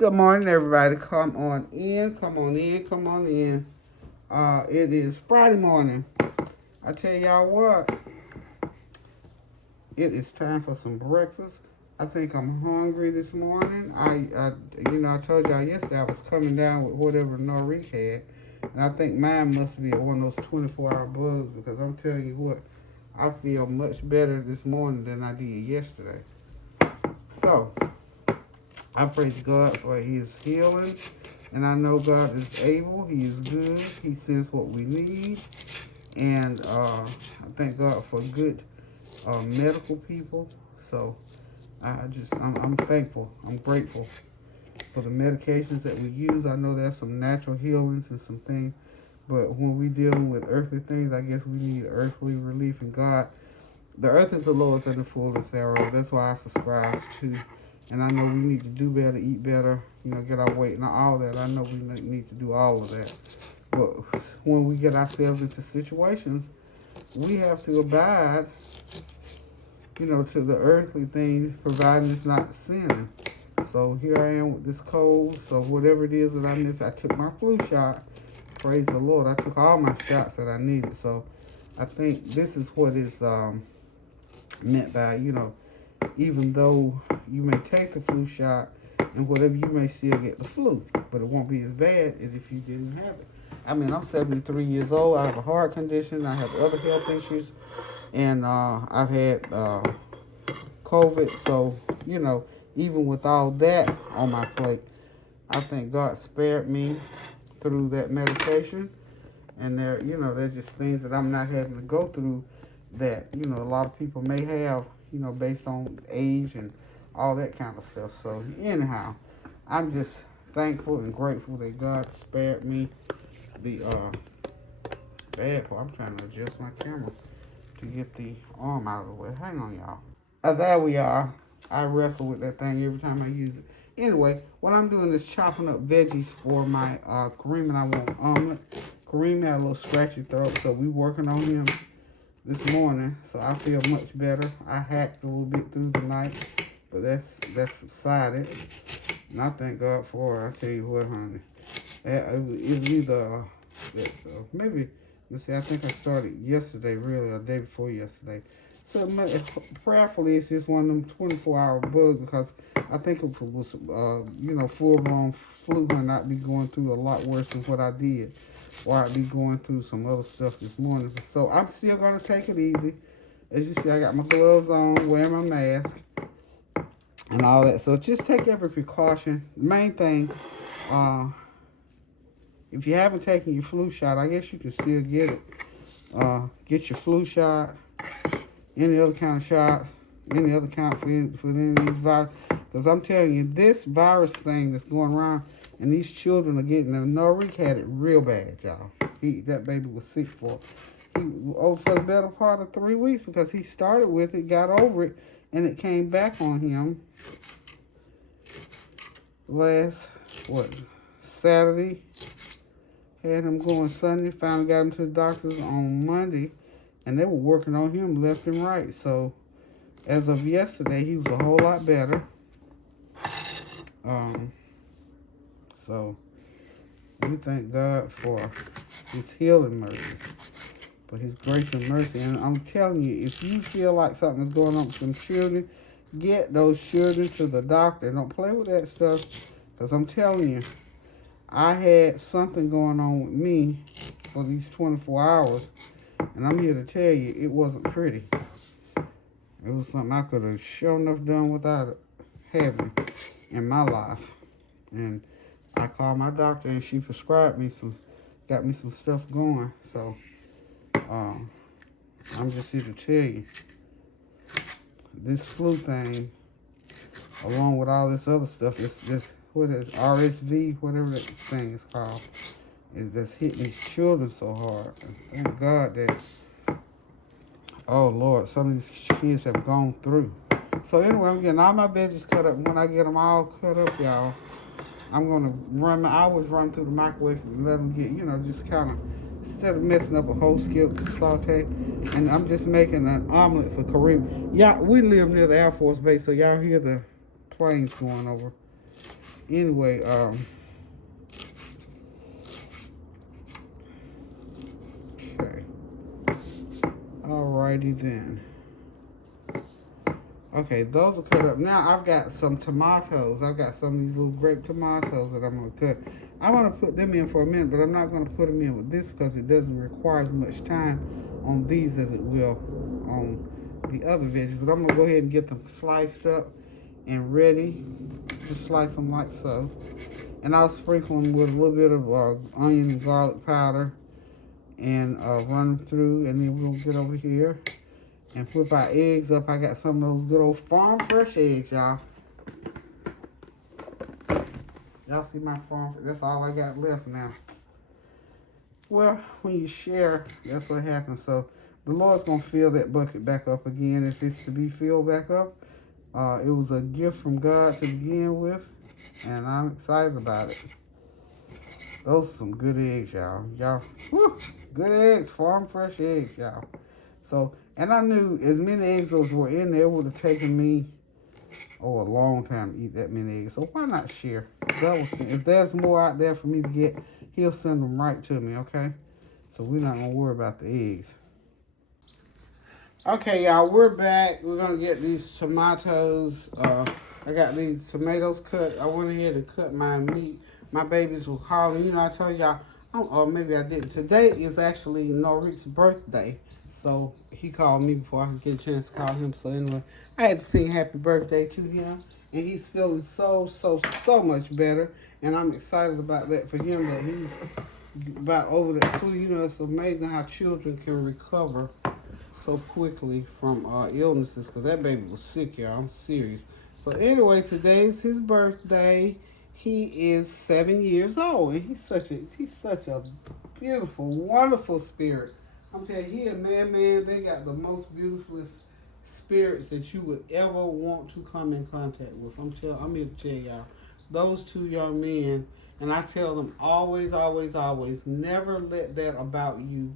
Good morning, everybody. Come on in, come on in, come on in. It is Friday morning. I tell y'all what, it is time for some breakfast. I think I'm hungry this morning. I told y'all yesterday I was coming down with whatever Norrique had, and I think mine must be one of those 24-hour bugs because I'm telling you what, I feel much better this morning than I did yesterday. So, I praise God for His healing, and I know God is able. He is good. He sends what we need, and I thank God for good medical people. So I'm thankful. I'm grateful for the medications that we use. I know there's some natural healings and some things, but when we're dealing with earthly things, I guess we need earthly relief. And God, the earth is the lowest and the fullest thereof. That's why I subscribe to. And I know we need to do better, eat better, get our weight and all that. I know we need to do all of that. But when we get ourselves into situations, we have to abide, to the earthly things, providing it's not sinning. So here I am with this cold. So whatever it is that I missed, I took my flu shot. Praise the Lord. I took all my shots that I needed. So I think this is what is meant by, even though you may take the flu shot and whatever, you may still get the flu, but it won't be as bad as if you didn't have it. I mean, I'm 73 years old. I have a heart condition. I have other health issues, and I've had COVID. So, even with all that on my plate, I think God spared me through that medication. And they're just things that I'm not having to go through that, a lot of people may have, based on age and all that kind of stuff. So anyhow, I'm just thankful and grateful that God spared me the bad part. I'm trying to adjust my camera to get the arm out of the way. Hang on, y'all. There we are. I wrestle with that thing every time I use it. Anyway, what I'm doing is chopping up veggies for my KerrremHowell omelet. Kareem had a little scratchy throat, so we working on him this morning, so I feel much better. I hacked a little bit through the night, but that's subsided, and I thank God for it. I tell you what, honey, it was either maybe, let's see, I think I started yesterday, really, or the day before yesterday. So prayerfully, it's just one of them 24-hour bugs, because I think if it was, full-blown flu, I'd be going through a lot worse than what I did, or I'd be going through some other stuff this morning. So I'm still going to take it easy. As you see, I got my gloves on, wearing my mask, and all that. So just take every precaution. The main thing, if you haven't taken your flu shot, I guess you can still get it. Get your flu shot, any other kind of shots, any other kind for any of these viruses. Because I'm telling you, this virus thing that's going around, and these children are getting it. Norrique had it real bad, y'all. That baby was sick for the better part of 3 weeks, because he started with it, got over it, and it came back on him last, Saturday. Had him going Sunday, finally got him to the doctors on Monday, and they were working on him left and right. So as of yesterday, he was a whole lot better. So we thank God for His healing mercy, for His grace and mercy. And I'm telling you, if you feel like something's going on with some children, get those children to the doctor. Don't play with that stuff, because I'm telling you, I had something going on with me for these 24 hours, and I'm here to tell you, it wasn't pretty. It was something I could have sure enough done without having in my life. And I called my doctor, and she prescribed me got me some stuff going. So I'm just here to tell you, this flu thing, along with all this other stuff, this what is RSV, whatever that thing is called, that's hitting these children so hard. And thank God that, oh Lord, some of these kids have gone through. So anyway, I'm getting all my veggies cut up. When I get them all cut up, y'all, I'm going to I always run through the microwave and let them get, just kind of, instead of messing up a whole skillet to saute. And I'm just making an omelet for Kareem. Yeah, we live near the Air Force Base, so y'all hear the planes going over. Anyway, okay. Alrighty then. Okay, those are cut up. Now I've got some tomatoes. I've got some of these little grape tomatoes that I'm going to cut. I want to put them in for a minute, but I'm not going to put them in with this because it doesn't require as much time on these as it will on the other veggies. But I'm going to go ahead and get them sliced up and ready. Just slice them like so. And I'll sprinkle them with a little bit of onion and garlic powder and run them through. And then we'll get over here and flip our eggs up. I got some of those good old farm fresh eggs, y'all. Y'all see my farm? That's all I got left now. Well, when you share, that's what happens. So the Lord's going to fill that bucket back up again if it's to be filled back up. It was a gift from God to begin with, and I'm excited about it. Those are some good eggs, y'all. Y'all, whew, good eggs, farm fresh eggs, y'all. So, and I knew as many eggs as were in there, it would have taken me, a long time to eat that many eggs. So why not share? If there's more out there for me to get, he'll send them right to me, okay? So we're not going to worry about the eggs. Okay, y'all, we're back. We're going to get these tomatoes. I got these tomatoes cut. I went ahead and cut my meat. My babies were calling. You know, I told y'all, or maybe I didn't. Today is actually Norik's birthday. So he called me before I could get a chance to call him. So anyway, I had to sing happy birthday to him. And he's feeling so much better. And I'm excited about that for him, that he's about over that flu. You know, it's amazing how children can recover so quickly from illnesses. Because that baby was sick, y'all. I'm serious. So anyway, today's his birthday. He is 7 years old. And he's such a beautiful, wonderful spirit. I'm telling you, he and man, they got the most beautifulest spirits that you would ever want to come in contact with. I'm here to tell y'all, those two young men, and I tell them always, never let that about you.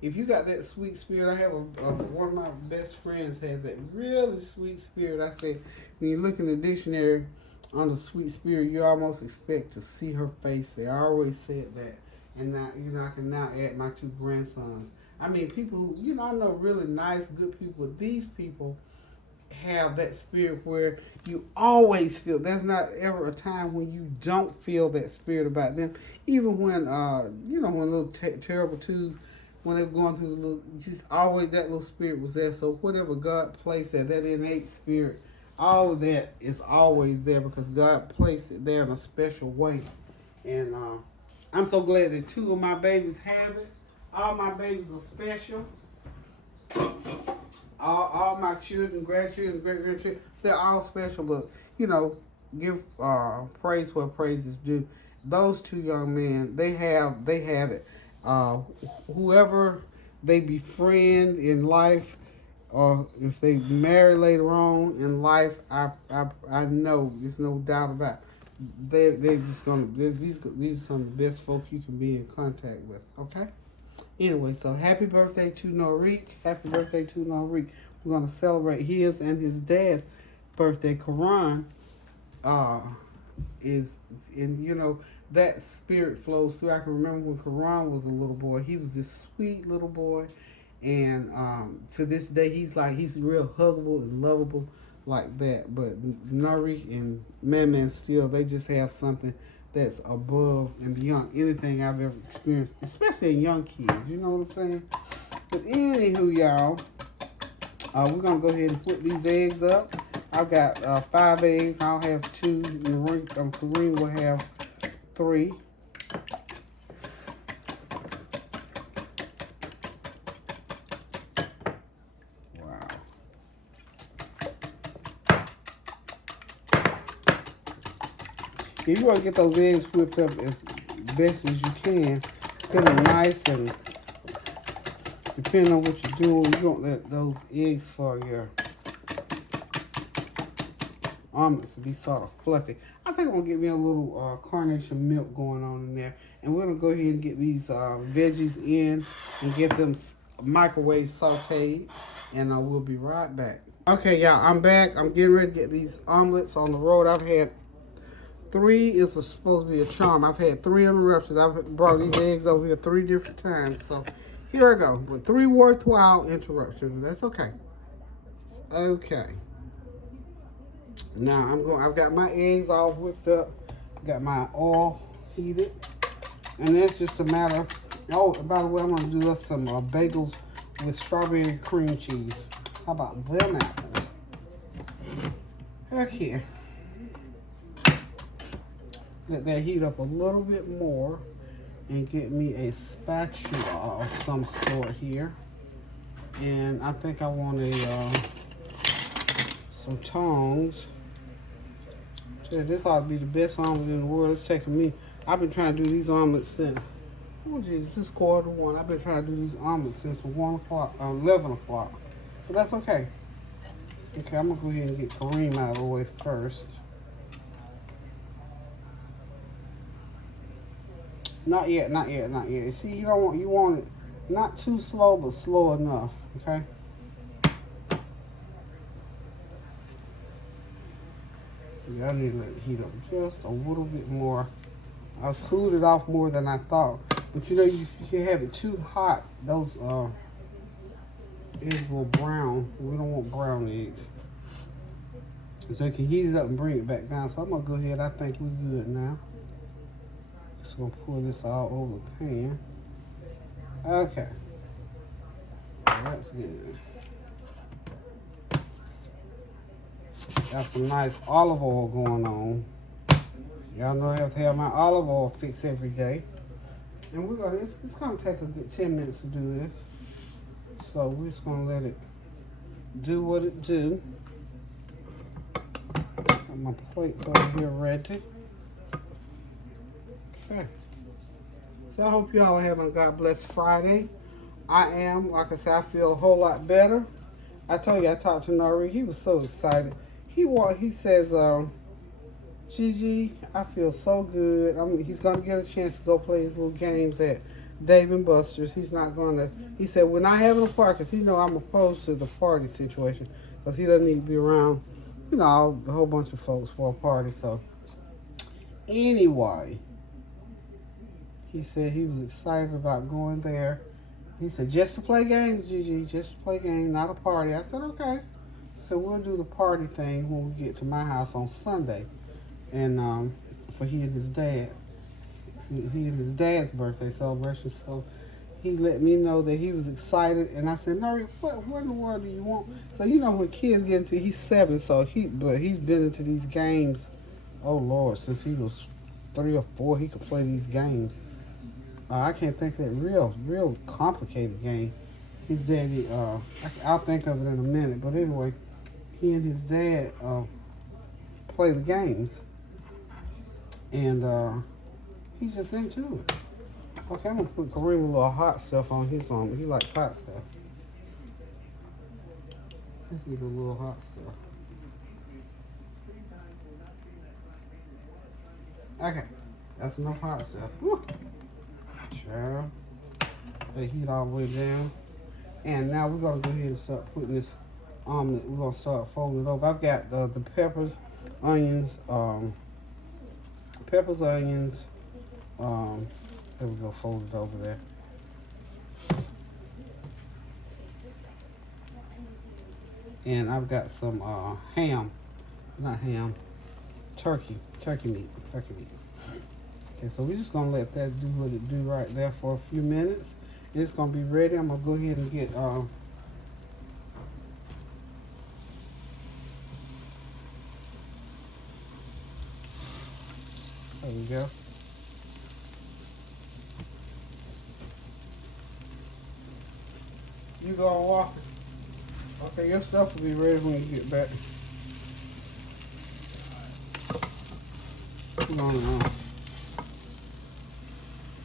If you got that sweet spirit, I have one of my best friends has that really sweet spirit. I said, when you look in the dictionary on the sweet spirit, you almost expect to see her face there. I always said that. And now, you know, I can now add my two grandsons. I mean, people who, you know, I know really nice, good people. These people have that spirit where you always feel, there's not ever a time when you don't feel that spirit about them. Even when, you know, when little terrible twos, when they're going through the little, just always that little spirit was there. So whatever God placed there, that innate spirit, all of that is always there because God placed it there in a special way. And I'm so glad that two of my babies have it. All my babies are special. All my children, grandchildren, great-grandchildren, they're all special. But, you know, give praise where praise is due. Those two young men, they have it. Whoever they befriend in life, or if they marry later on in life, I know there's no doubt about it. They're just gonna, these are some of the best folk you can be in contact with. Okay. Anyway, so happy birthday to Norik. Happy birthday to Norik. We're going to celebrate his and his dad's birthday. Kerrrem is, and you know, that spirit flows through. I can remember when Kerrrem was a little boy. He was this sweet little boy. And to this day, he's real huggable and lovable like that. But Norik and Man still, they just have something that's above and beyond anything I've ever experienced, especially in young kids. You know what I'm saying? But anywho, y'all, we're going to go ahead and put these eggs up. I've got 5 eggs. I'll have 2. Kerrrem will have 3. You want to get those eggs whipped up as best as you can. Get them nice, and depending on what you're doing, you want those eggs for your omelets to be sort of fluffy. I think I'm going to get me a little carnation milk going on in there. And we're going to go ahead and get these veggies in and get them microwave sauteed. And we'll be right back. Okay, y'all, I'm back. I'm getting ready to get these omelets on the road. I've had 3 is supposed to be a charm. I've had 3 interruptions. I've brought these eggs over here 3 different times. So here I go with 3 worthwhile interruptions. That's okay. Okay. Now I've got my eggs all whipped up. Got my oil heated. And that's just a matter of, oh, by the way, I'm going to do us some bagels with strawberry cream cheese. How about them apples? Okay. Let that heat up a little bit more and get me a spatula of some sort here. And I think I want some tongs. So this ought to be the best omelet in the world. It's taking me, I've been trying to do these omelets since, oh Jesus, it's 1:45. I've been trying to do these omelets since 11 o'clock. But that's okay. Okay, I'm gonna go ahead and get Kerrrem out of the way first. Not yet, not yet, not yet. See, you want it not too slow, but slow enough, okay? Yeah, I need to let it heat up just a little bit more. I cooled it off more than I thought. But you know, you can have it too hot. Those eggs will brown. We don't want brown eggs. So you can heat it up and bring it back down. So I'm gonna go ahead. I think we're good now. Just gonna pour this all over the pan. Okay. That's good. Got some nice olive oil going on. Y'all know I have to have my olive oil fixed every day. And we're gonna, it's gonna take a good 10 minutes to do this. So we're just gonna let it do what it do. Got my plates over here ready. Okay. So I hope y'all are having a God bless Friday. I am, like I said, I feel a whole lot better. I told you I talked to Nari. He was so excited. He says, Gigi, I feel so good. He's going to get a chance to go play his little games at Dave & Buster's. He's not going to, he said, we're not having a party because he know I'm opposed to the party situation because he doesn't need to be around, you know, a whole bunch of folks for a party. So anyway, he said he was excited about going there. He said, just to play games, Gigi, just to play games, not a party. I said, okay. So we'll do the party thing when we get to my house on Sunday. And for he and his dad. He and his dad's birthday celebration. So he let me know that he was excited. And I said, Nari, what in the world do you want? So you know when kids get into, he's 7, so he's been into these games, oh Lord, since he was 3 or 4, he could play these games. I can't think of that real complicated game. His daddy, I'll think of it in a minute. But anyway, he and his dad play the games. And he's just into it. Okay, I'm going to put Kerrrem a little hot stuff on his omelet. He likes hot stuff. This is a little hot stuff. Okay, that's enough hot stuff. Woo. Sure. They heat all the way down. And now we're going to go ahead and start putting this omelet. We're going to start folding it over. I've got the peppers, onions, there we go, fold it over there. And I've got some turkey meat. Okay, so we're just gonna let that do what it do right there for a few minutes. It's gonna be ready. I'm gonna go ahead and get there we go. You go and walk it. Okay, your stuff will be ready when you get back. Come on now.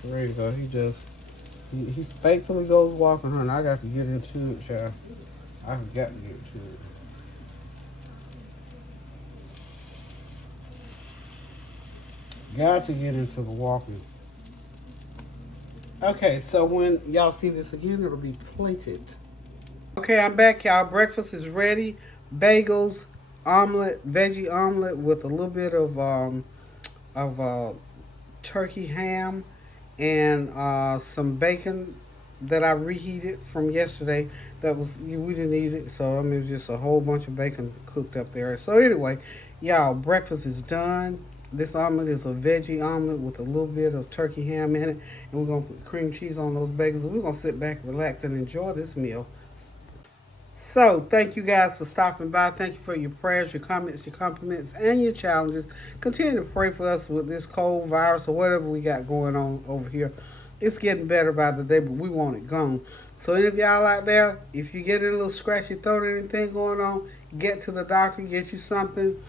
There you go. He faithfully goes walking her, and I got to get into it, child. I forgot to get into it. Got to get into the walking. Okay, so when y'all see this again, it'll be plated. Okay, I'm back, y'all. Breakfast is ready. Bagels, omelet, veggie omelet with a little bit of of turkey ham and some bacon that I reheated from yesterday. That was we didn't eat it, so I mean it was just a whole bunch of bacon cooked up there. So anyway, y'all, breakfast is done. This omelet is a veggie omelet with a little bit of turkey ham in it, and we're gonna put cream cheese on those bagels. We're gonna sit back, relax, and enjoy this meal. So, thank you guys for stopping by. Thank you for your prayers, your comments, your compliments, and your challenges. Continue to pray for us with this cold virus or whatever we got going on over here. It's getting better by the day, but we want it gone. So, any of y'all out there, if you get a little scratchy throat or anything going on, get to the doctor, get you something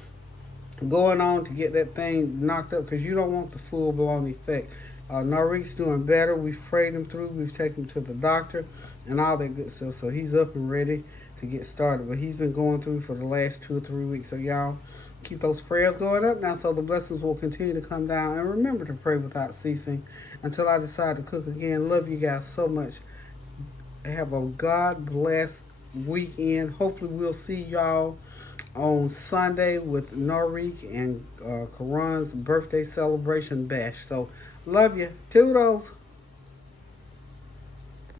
going on to get that thing knocked up because you don't want the full blown effect. Norik's doing better. We've prayed him through. We've taken him to the doctor and all that good stuff. So he's up and ready to get started. But he's been going through for the last 2 or 3 weeks. So y'all keep those prayers going up now so the blessings will continue to come down. And remember to pray without ceasing until I decide to cook again. Love you guys so much. Have a God bless weekend. Hopefully we'll see y'all on Sunday with Norik and Karan's birthday celebration bash. So love you. Toodles.